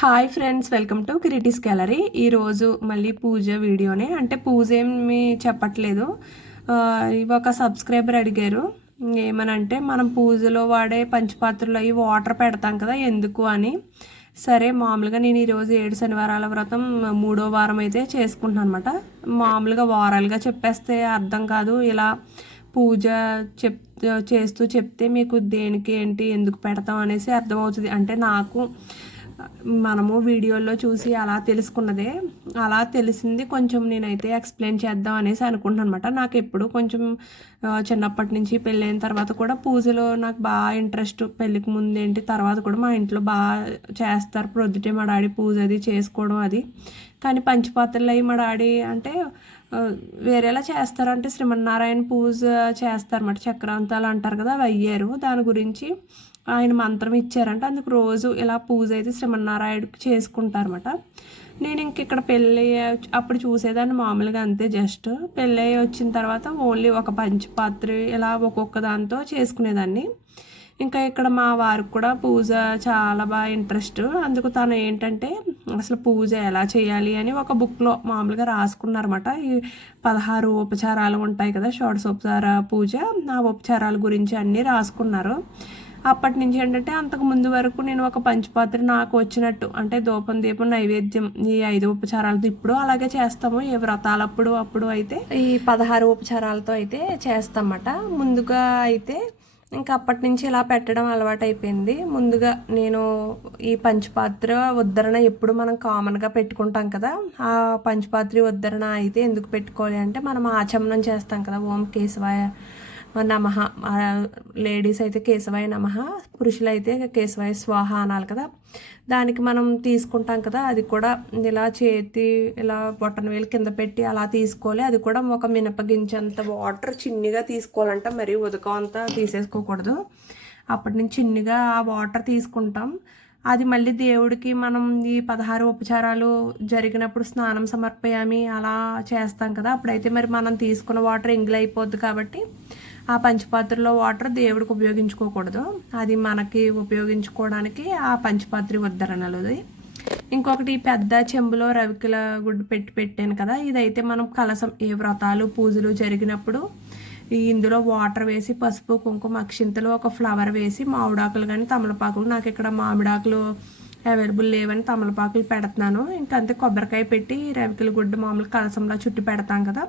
Hi friends welcome to creatives gallery. ఈరోజు మళ్ళీ పూజ వీడియోనే. అంటే పూజ ఏమి చెప్పట్లేదు. ఒక సబ్స్క్రైబర్ అడిగారు. ఏమనంటే మనం పూజలో వాడే పంచపాత్రలు అవి వాటర్ పెడతాం కదా ఎందుకు అని. సరే మామూలుగా నేను ఈరోజు ఏడు శనివారాల వ్రతం మూడో వారం అయితే చేసుకుంటున్నాను అనమాట మామూలుగా వారాలుగా చెప్పేస్తే అర్థం కాదు. ఇలా పూజ చెప్ చేస్తూ చెప్తే మీకు దేనికి ఏంటి ఎందుకు పెడతాం అనేసి అర్థమవుతుంది. అంటే నాకు మనము వీడియోలో చూసి అలా తెలుసుకున్నదే అలా తెలిసింది కొంచెం నేనైతే ఎక్స్ప్లెయిన్ చేద్దాం అనేసి అనుకుంటున్నాను అనమాట నాకు ఎప్పుడు కొంచెం చిన్నప్పటి నుంచి పెళ్ళైన తర్వాత కూడా పూజలో నాకు బాగా ఇంట్రెస్ట్ పెళ్ళికి ముందు ఏంటి తర్వాత కూడా మా ఇంట్లో బాగా చేస్తారు. ప్రొద్దుటే మా డాడీ పూజ అది చేసుకోవడం అది. కానీ పంచపాత్రలు అవి మా డాడీ అంటే ఆ, వేరేలా చేస్తారంటే శ్రీమన్నారాయణ పూజ చేస్తారన్నమాట. చక్రాంతాలు అంటారు కదా అవి అయ్యారు. దాని గురించి ఆయన మంత్రం ఇచ్చారంట. అందుకు రోజు ఇలా పూజ అయితే శ్రీమన్నారాయణకి చేసుకుంటారన్నమాట. నేను ఇంక ఇక్కడ పెళ్ళి అప్పుడు చూసేదాన్ని మామూలుగా అంతే జస్ట్. పెళ్ళి వచ్చిన తర్వాత ఓన్లీ ఒక పంచపాత్ర ఇలా ఒక్కొక్క దాంతో చేసుకునేదాన్ని. ఇంకా ఇక్కడ మా వారికి కూడా పూజ చాలా బాగా ఇంట్రెస్ట్. అందుకు తను ఏంటంటే అసలు పూజ ఎలా చేయాలి అని ఒక బుక్లో మామూలుగా రాసుకున్నారన్నమాట. ఈ పదహారు ఉపచారాలు ఉంటాయి కదా షోడసోపచార పూజ. ఆ ఉపచారాల గురించి అన్నీ రాసుకున్నారు. అప్పటి నుంచి ఏంటంటే అంతకు ముందు వరకు నేను ఒక పంచపాత్ర నాకు వచ్చినట్టు అంటే దూపం దీపం నైవేద్యం ఈ ఐదు ఉపచారాలతో ఇప్పుడు అలాగే చేస్తాము. ఏ వ్రతాలప్పుడు అప్పుడు అయితే ఈ పదహారు ఉపచారాలతో అయితే చేస్తామట. ముందుగా అయితే ఇంకా అప్పటి నుంచి ఇలా పెట్టడం అలవాటు అయిపోయింది. ముందుగా నేను ఈ పంచపాత్ర ఉద్ధరణ ఎప్పుడు మనం కామన్గా పెట్టుకుంటాం కదా ఆ పంచపాత్రి ఉద్ధరణ అయితే ఎందుకు పెట్టుకోవాలి అంటే మనం ఆచమనం చేస్తాం కదా ఓం కేశవాయ నమ లేడీస్ అయితే కేశవాయ నమ పురుషులైతే కేశవాయ స్వాహ అనాలి కదా. దానికి మనం తీసుకుంటాం కదా అది కూడా ఇలా చేతి ఇలా బొట్టన వేలు కింద పెట్టి అలా తీసుకోవాలి. అది కూడా ఒక మినపగించేంత వాటర్ చిన్నిగా తీసుకోవాలంట మరీ ఉదకం అంతా తీసేసుకోకూడదు. అప్పటి నుంచి చిన్నిగా ఆ వాటర్ తీసుకుంటాం. అది మళ్ళీ దేవుడికి మనం ఈ పదహారు ఉపచారాలు జరిగినప్పుడు స్నానం సమర్పయామి అలా చేస్తాం కదా. అప్పుడైతే మరి మనం తీసుకున్న వాటర్ ఎంగిల్ అయిపోద్ది కాబట్టి ఆ పంచపాత్రలో వాటర్ దేవుడికి ఉపయోగించుకోకూడదు. అది మనకి ఉపయోగించుకోవడానికి ఆ పంచపాత్రి ఉద్ధరణలది ఇంకొకటి పెద్ద చెంబులో రవికిల గుడ్డు పెట్టి పెట్టాను కదా ఇదైతే మనం కలసం ఏ వ్రతాలు పూజలు జరిగినప్పుడు ఇందులో వాటర్ వేసి పసుపు కుంకుమ అక్షింతలు ఒక ఫ్లవర్ వేసి మామిడాకులు కానీ తమలపాకులు నాకు ఇక్కడ మామిడాకులు అవైలబుల్ లేవని తమలపాకులు పెడుతున్నాను. ఇంకా అంతే కొబ్బరికాయ పెట్టి రవికల గుడ్డ మామూలు కలసంలో చుట్టి పెడతాం కదా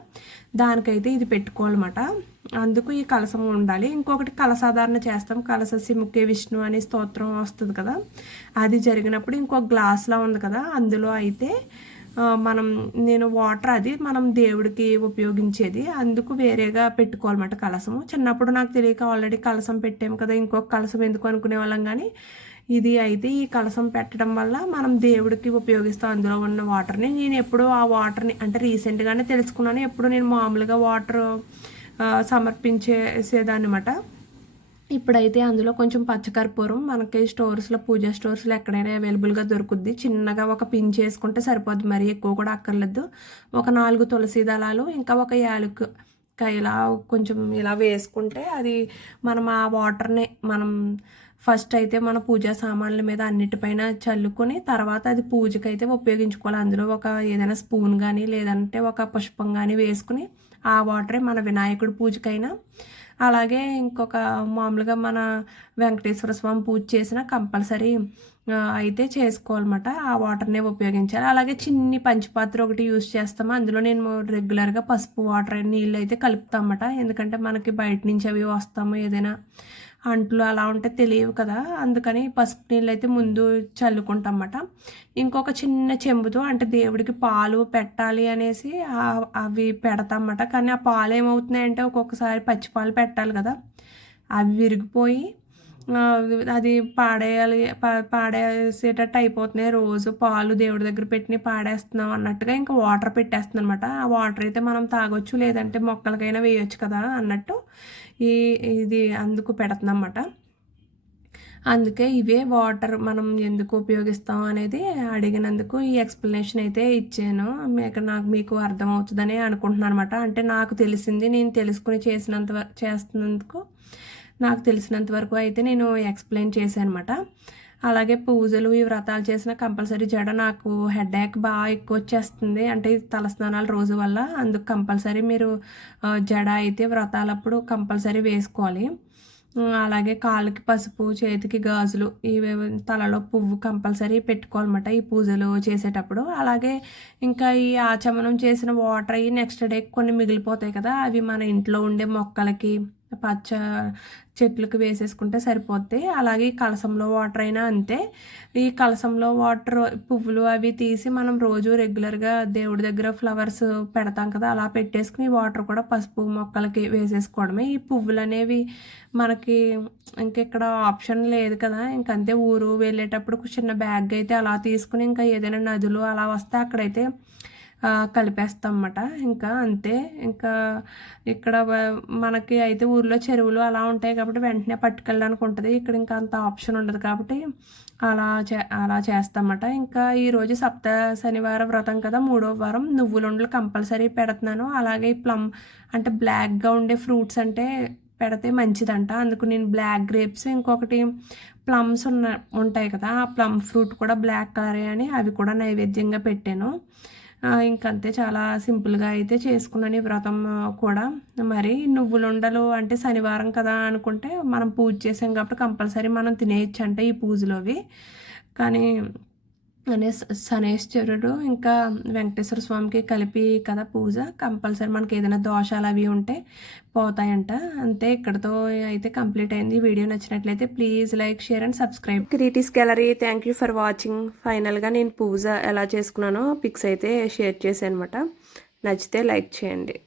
దానికైతే ఇది పెట్టుకోవాలన్నమాట. అందుకు ఈ కలసం ఉండాలి. ఇంకొకటి కలసాధారణ చేస్తాం. కలస సిముకే విష్ణు అనే స్తోత్రం వస్తుంది కదా అది జరిగినప్పుడు ఇంకొక గ్లాస్లా ఉంది కదా అందులో అయితే మనం నేను వాటర్ అది మనం దేవుడికి ఉపయోగించేది. అందుకు వేరేగా పెట్టుకోవాలన్నమాట కలసము. చిన్నప్పుడు నాకు తెలియక ఆల్రెడీ కలసం పెట్టాము కదా ఇంకొక కలసం ఎందుకు అనుకునే వాళ్ళం కానీ ఇది అయితే ఈ కలసం పెట్టడం వల్ల మనం దేవుడికి ఉపయోగిస్తాం. అందులో ఉన్న వాటర్ని నేను ఎప్పుడు ఆ వాటర్ని అంటే రీసెంట్గానే తెలుసుకున్నాను. ఎప్పుడు నేను మామూలుగా వాటర్ సమర్పించేసేదాన్ని అనమాట ఇప్పుడైతే అందులో కొంచెం పచ్చకర్పూరం మనకి స్టోర్స్లో పూజా స్టోర్స్లో ఎక్కడైనా అవైలబుల్గా దొరుకుద్ది. చిన్నగా ఒక పిన్ వేసుకుంటే సరిపోద్ది మరీ ఎక్కువ కూడా అక్కర్లేదు. ఒక నాలుగు తులసి దళాలు ఇంకా ఒక యాలకు ఇలా కొంచెం ఇలా వేసుకుంటే అది మనం ఆ వాటర్ని మనం ఫస్ట్ అయితే మన పూజా సామాన్ల మీద అన్నిటిపైన చల్లుకొని తర్వాత అది పూజకైతే ఉపయోగించుకోవాలి. అందులో ఒక ఏదైనా స్పూన్ కానీ లేదంటే ఒక పుష్పం కానీ వేసుకుని ఆ వాటరే మన వినాయకుడి పూజకైనా అలాగే ఇంకొక మామూలుగా మన వెంకటేశ్వర స్వామి పూజ చేసిన కంపల్సరీ అయితే చేసుకోవాలన్నమాట. ఆ వాటర్నే ఉపయోగించాలి. అలాగే చిన్ని పంచపాత్ర ఒకటి యూస్ చేస్తాము. అందులో నేను రెగ్యులర్గా పసుపు వాటర్ నీళ్ళు అయితే కలుపుతామన్నమాట. ఎందుకంటే మనకి బయట నుంచి అవి వస్తాము ఏదైనా. అంట్లు అలా ఉంటే తెలియవు కదా. అందుకని పసుపు నీళ్ళు అయితే ముందు చల్లుకుంటాం అన్నమాట ఇంకొక చిన్న చెంబుతో అంటే దేవుడికి పాలు పెట్టాలి అనేసి అవి పెడతామన్నమాట కానీ ఆ పాలు ఏమవుతున్నాయంటే ఒక్కొక్కసారి పచ్చి పాలు పెట్టాలి కదా. అవి విరిగిపోయి అది పాడేయాలి పా- పాడేసేటట్టు అయిపోతున్నాయి. రోజు పాలు దేవుడి దగ్గర పెట్టి పాడేస్తున్నాం అన్నట్టుగా ఇంకా వాటర్ పెట్టేస్తుంది అనమాట ఆ వాటర్ అయితే మనం తాగొచ్చు లేదంటే మొక్కలకైనా వేయొచ్చు కదా అన్నట్టు. ఈ ఇది అందుకు పెడుతున్నాం అందుకే ఇవే వాటర్ మనం ఎందుకు ఉపయోగిస్తాం అనేది అడిగినందుకు ఈ ఎక్స్ప్లెనేషన్ అయితే ఇచ్చాను. మీకు నాకు మీకు అర్థమవుతుందని అనుకుంటున్నాను అనమాట అంటే నాకు తెలిసింది నేను తెలుసుకుని చేసినంత చేస్తున్నందుకు నాకు తెలిసినంత వరకు అయితే నేను ఎక్స్ప్లెయిన్ చేశాను అనమాట అలాగే పూజలు ఈ వ్రతాలు చేసిన కంపల్సరీ జడ నాకు హెడేక్ బాగా ఎక్కువ వచ్చేస్తుంది అంటే తలస్నానాలు తలస్నానాల రోజు వల్ల అందుకు కంపల్సరీ మీరు జడ అయితే వ్రతాలప్పుడు కంపల్సరీ వేసుకోవాలి. అలాగే కాళ్ళకి పసుపు చేతికి గాజులు ఇవి తలలో పువ్వు కంపల్సరీ పెట్టుకోవాలన్నమాట ఈ పూజలు చేసేటప్పుడు. అలాగే ఇంకా ఈ ఆచమనం చేసిన వాటర్ అయ్యి నెక్స్ట్ డే కొన్ని మిగిలిపోతాయి కదా అవి మన ఇంట్లో ఉండే మొక్కలకి పచ్చ చెట్లకు వేసేసుకుంటే సరిపోద్ది. అలాగే ఈ కలసంలో వాటర్ అయినా అంతే. ఈ కలసంలో వాటర్ పువ్వులు అవి తీసి మనం రోజు రెగ్యులర్గా దేవుడి దగ్గర ఫ్లవర్స్ పెడతాం కదా అలా పెట్టేసుకుని వాటర్ కూడా పసుపు మొక్కలకి వేసేసుకోవడమే. ఈ పువ్వులు అనేవి మనకి ఇంకెక్కడ ఆప్షన్ లేదు కదా. ఇంకంతే ఊరు వెళ్ళేటప్పుడు చిన్న బ్యాగ్ అయితే అలా తీసుకుని ఇంకా ఏదైనా నదులు అలా వస్తే అక్కడైతే కలిపేస్తాం అన్నమాట ఇంకా అంతే. ఇంకా ఇక్కడ మనకి అయితే ఊర్లో చెరువులు అలా ఉంటాయి కాబట్టి వెంటనే పట్టుకెళ్ళడానికి ఉంటుంది. ఇక్కడ ఇంకా అంత ఆప్షన్ ఉండదు కాబట్టి అలా చే అలా చేస్తామన్నమాట. ఇంకా ఈరోజు సప్త శనివారం వ్రతం కదా మూడో వారం. నువ్వులుండలు కంపల్సరీ పెడుతున్నాను. అలాగే ఈ ప్లమ్ అంటే బ్లాక్గా ఉండే ఫ్రూట్స్ అంటే పెడితే మంచిదంట. అందుకు నేను బ్లాక్ గ్రేప్స్ ఇంకొకటి ప్లమ్స్ ఉన్న ఉంటాయి కదా ఆ ప్లమ్ ఫ్రూట్ కూడా బ్లాక్ కలరే అని అవి కూడా నైవేద్యంగా పెట్టాను. ఇంకంతే చాలా సింపుల్గా అయితే చేసుకున్నాను ఈ వ్రతం కూడా. మరి నువ్వులుండలు అంటే శనివారం కదా అనుకుంటే మనం పూజ చేసాం కాబట్టి కంపల్సరీ మనం తినేయచ్చు అంటే ఈ పూజలోవి. కానీ అనే శనేశ్వరుడు ఇంకా వెంకటేశ్వర స్వామికి కలిపి కదా పూజ. కంపల్సరీ మనకి ఏదైనా దోషాలు అవి ఉంటే పోతాయంట. అంతే ఇక్కడతో అయితే కంప్లీట్ అయింది. వీడియో నచ్చినట్లయితే please like share and subscribe. Creatives gallery. Thank you for watching. ఫైనల్గా నేను పూజ ఎలా చేసుకున్నానో పిక్స్ అయితే షేర్ చేశాను అనమాట నచ్చితే లైక్ చేయండి.